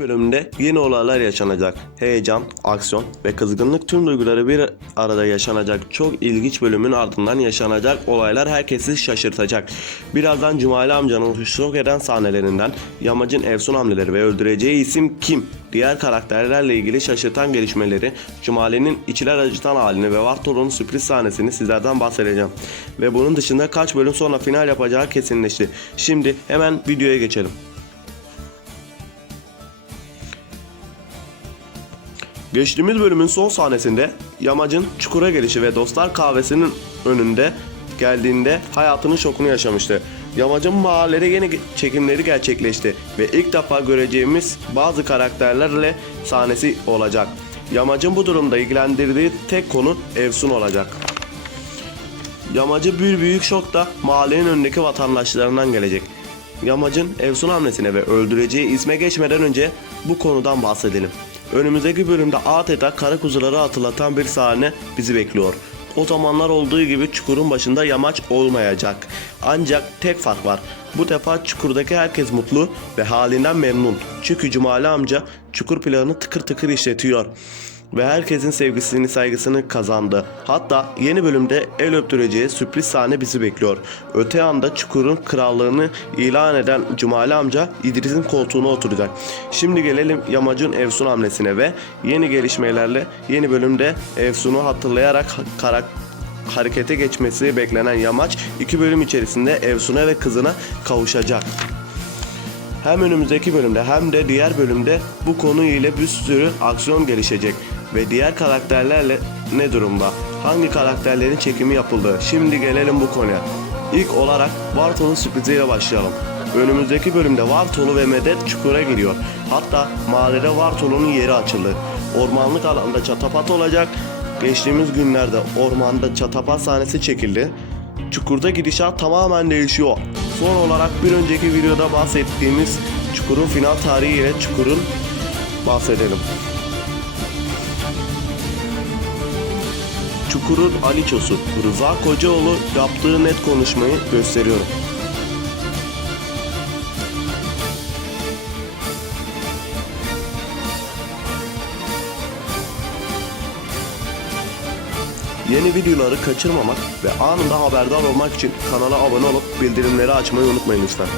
bölümünde yeni olaylar yaşanacak. Heyecan, aksiyon ve kızgınlık tüm duyguları bir arada yaşanacak. Çok ilginç bölümün ardından yaşanacak olaylar herkesi şaşırtacak. Birazdan Cumali amcanın şok eden sahnelerinden, Yamacın Efsun hamleleri ve öldüreceği isim kim? Diğer karakterlerle ilgili şaşırtan gelişmeleri, Cumali'nin içler acıtan halini ve Vartol'un sürpriz sahnesini sizlerden bahsedeceğim. Ve bunun dışında kaç bölüm sonra final yapacağı kesinleşti. Şimdi hemen videoya geçelim. Geçtiğimiz bölümün son sahnesinde Yamacın çukura gelişi ve dostlar kahvesinin önünde geldiğinde hayatının şokunu yaşamıştı. Yamacın mahallede yeni çekimleri gerçekleşti ve ilk defa göreceğimiz bazı karakterlerle sahnesi olacak. Yamacın bu durumda ilgilendirdiği tek konu Evsun olacak. Yamacı bir büyük şok da mahallenin önündeki vatandaşlarından gelecek. Yamacın Evsun hamlesine ve öldüreceği isme geçmeden önce bu konudan bahsedelim. Önümüzdeki bölümde adeta kara kuzuları hatırlatan bir sahne bizi bekliyor. O zamanlar olduğu gibi çukurun başında yamaç olmayacak. Ancak tek fark var. Bu defa çukurdaki herkes mutlu ve halinden memnun. Çünkü Cumali amca çukur planını tıkır tıkır işletiyor ve herkesin sevgisini saygısını kazandı. Hatta yeni bölümde el öptüreceği sürpriz sahne bizi bekliyor. Öte yanda Çukur'un krallığını ilan eden Cumali amca İdris'in koltuğuna oturacak. Şimdi gelelim Yamacın Efsun hamlesine ve yeni gelişmelerle yeni bölümde Efsun'u hatırlayarak karak harekete geçmesi beklenen Yamaç iki bölüm içerisinde Efsun'a ve kızına kavuşacak. Hem önümüzdeki bölümde hem de diğer bölümde bu konu ile bir sürü aksiyon gelişecek ve diğer karakterlerle ne durumda? Hangi karakterlerin çekimi yapıldı? Şimdi gelelim bu konuya. İlk olarak Vartol'un sürpriziyle başlayalım. Önümüzdeki bölümde Vartolu ve Medet çukura giriyor. Hatta mağarada Vartolu'nun yeri açıldı. Ormanlık alanda çatapat olacak. Geçtiğimiz günlerde ormanda çatapat sahnesi çekildi. Çukurda gidişat tamamen değişiyor. Son olarak bir önceki videoda bahsettiğimiz Çukur'un final tarihi ile Çukur'un bahsedelim. Çukur'un Aliçosu Rıza Kocaoğlu yaptığı net konuşmayı gösteriyorum. Yeni videoları kaçırmamak ve anında haberdar olmak için kanala abone olup bildirimleri açmayı unutmayın lütfen.